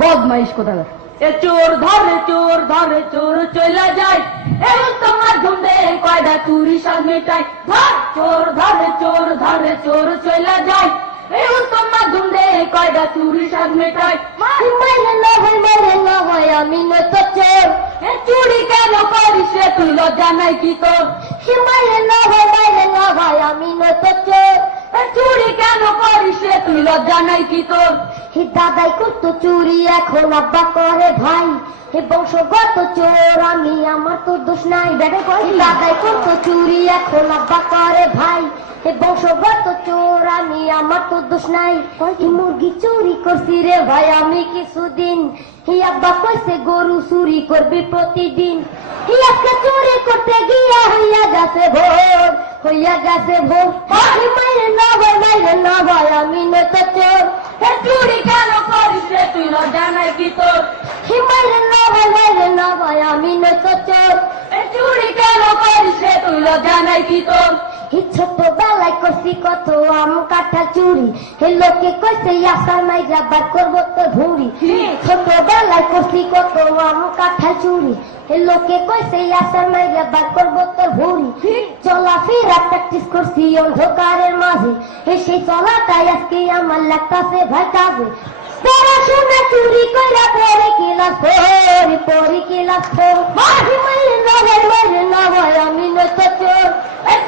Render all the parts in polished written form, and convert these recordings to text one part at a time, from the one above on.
বদমাইশ কোথাকার। এ চোর ধরে চোর চলে যায়, এবং তোমার ধুমে কয়টা চুরি সব মেটায়। চোর ধরে চোর চলে যায়, এবং তোমার ধুমে কয়টা চুরি সব মেটায়। মাইরে না ভাই আমি নতো চোর। চুরি কেন করিস রে তুই, লজ্জা নাই কি তোর? মাইরে না ভাই আমি নতো চোর। চুরি কেন করিস রে তুই, লজ্জা নাই কি তোর? হে দাদাই করতো চুরি এখন আব্বা করে ভাই। হে বংশগত চোর আমি, আমার তো দোষ নাই। দাদাই করতো চুরি এখন আব্বা করে ভাই। হে বংশগত চোর আমি, আমার তো দোষ নাই। মুরগি চুরি করছি রে ভাই আমি কিছুদিন। হে আব্বা কইছে গরু চুরি করবি প্রতিদিন। হে আজকে চুরি করতে গিয়া হইয়া গেছে ভোর। মাইরে না ভাই আমি নতো চোর। চুরি কেন করিস রে তুই, লজ্জা নাই কি তোর? মাইরে না ভাই আমি নতো চোর। চুরি কেন করিস রে তুই, লজ্জা নাই কি তোর? ছোটবেলায় করছি কত আম কাঁঠাল চুরি। হে লোকে কইছে আসার নাই যাবার করবো তো ভুঁড়ি। ছোটবেলায় করছি কত আম কাঁঠাল চুরি। হে লোকে কইছে আসার নাই যাবার করবো তো ভুঁড়ি। চলাফেরা প্র্যাকটিস করছি অন্ধকারের মাঝে। হে সেই চলাটাই আজকে আমার লাগতাছে ভাই কাজে। পড়াশোনা চুরি কইরা পরে ক্লাস ফোর। মাইরে না ভাই আমি নতো চোর।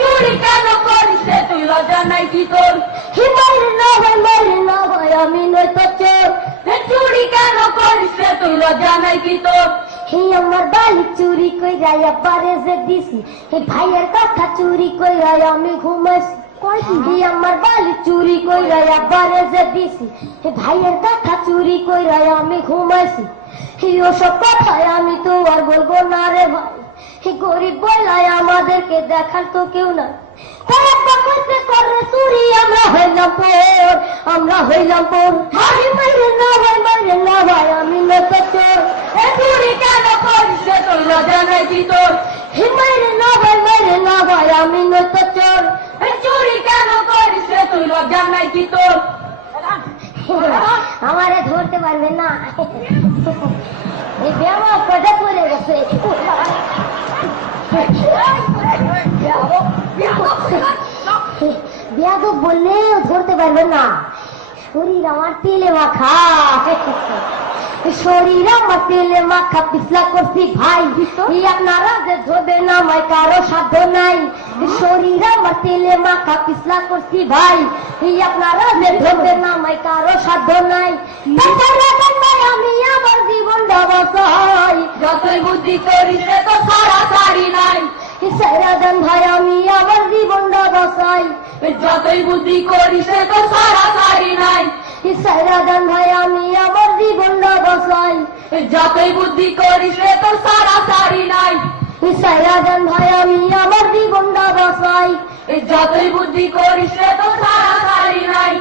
চুরি কেন করিস রে তুই, লজ্জা নাই কি তোর? মাইরে না ভাই আমি নতো চোর। চুরি কেন করিস রে তুই, লজ্জা নাই কি তোর? হে আমার বালি চুরি কইরা আব্বারে যে দিছি। হে ভাইয়ের কথা চুরি কইরা আমি ঘুমাইছি। হে আমার বালি চুরি কইরা আব্বারে যে দিছি। হে ভাইয়ের কথা চুরি কইরা আমি ঘুমাইছি। হে ওসব কথায় আমি তো আর বলবো না রে ভাই। হে গরিব বলাই আমাদেরকে দেখার তো কেউ না। করে চুরি আমরা হইলাম পর। মাইরে না ভাই আমি নতো চোর। চুরি কেন করিস রে তুই, লজ্জা নাই কি তোর? মাইরে না ভাই আমি নতো চোর। চুরি কেন করিস রে তুই, লজ্জা নাই কি তোর? আমারে ধরতে পারবে না। এই ব্যামা কটা পড়ে গেছে। বিয়াদব বললেও ধরতে পারবে না। শরীর আমার তেলে মাখা, পিছলা করছি ভাই। আপনারা যে ধরবে না আমায় কারো সাধ্য নাই। শরীর আমার তেলে মাখা পিছলা করছি ভাই। আপনারা যে ধরবে না আমায় কারো সাধ্য নাই। আমি আমার জীবন বাঁচাই, যতই বুদ্ধি করিস রে তো সারা সারি নাই। সারাদান ভাই আমি আমার জীবনটা বাঁচাই। যতই বুদ্ধি করিস রে তো সারা সারি নাই। সারাদান ভাই আমি আমার জীবনটা বাঁচাই। যতই বুদ্ধি করিস রে তো সারা সারি নাই। সারাদান ভাই আমি আমার জীবনটা বাঁচাই। যতই বুদ্ধি করিস রে তো সারা সারি নাই।